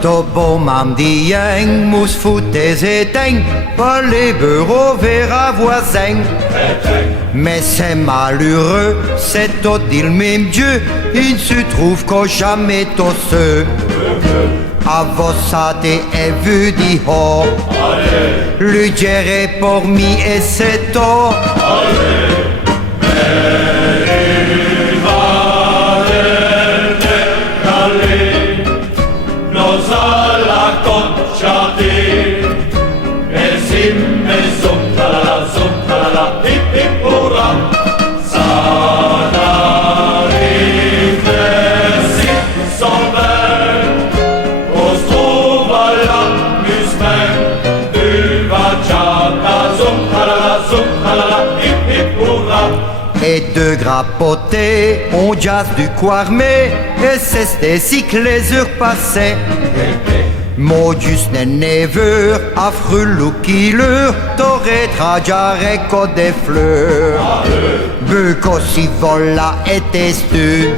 To mam dien moest voeten zitten, pas les bureaux vers voisin. Mais c'est malheureux, c'est tout il même Dieu, il se trouve qu'au jamais tosseux. Avvossate e vu di ho, Lugere por mi e seto. Et de grappoter, on jazz du quarmé, et c'est si que les heures passaient. Modus neveur, affreux loukileur, t'aurais tragiare des fleurs. Buco si vola et testu,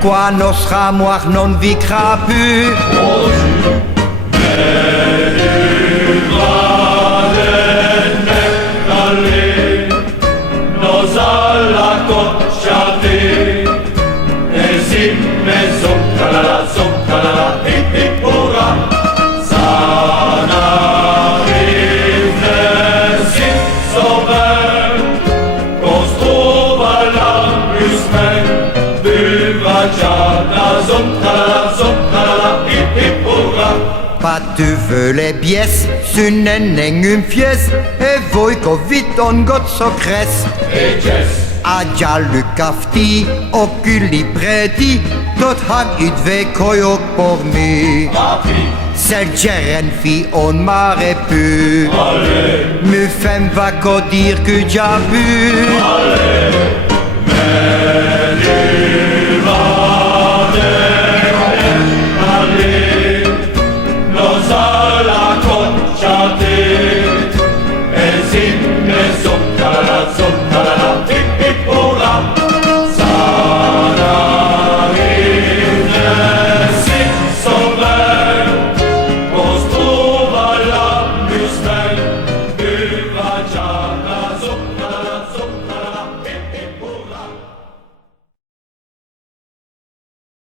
qua nostra moire non vi crapu. Pas tu veux les bies, sunnen une pièce, et voi vite on got so cresse. Adja le kafti, oculi preti, tot han ut ve koyok por mi. Cel geren fi on m'aurait pu, me femme va qu'au dire que j'ai bu. Chanter, et si, mais son,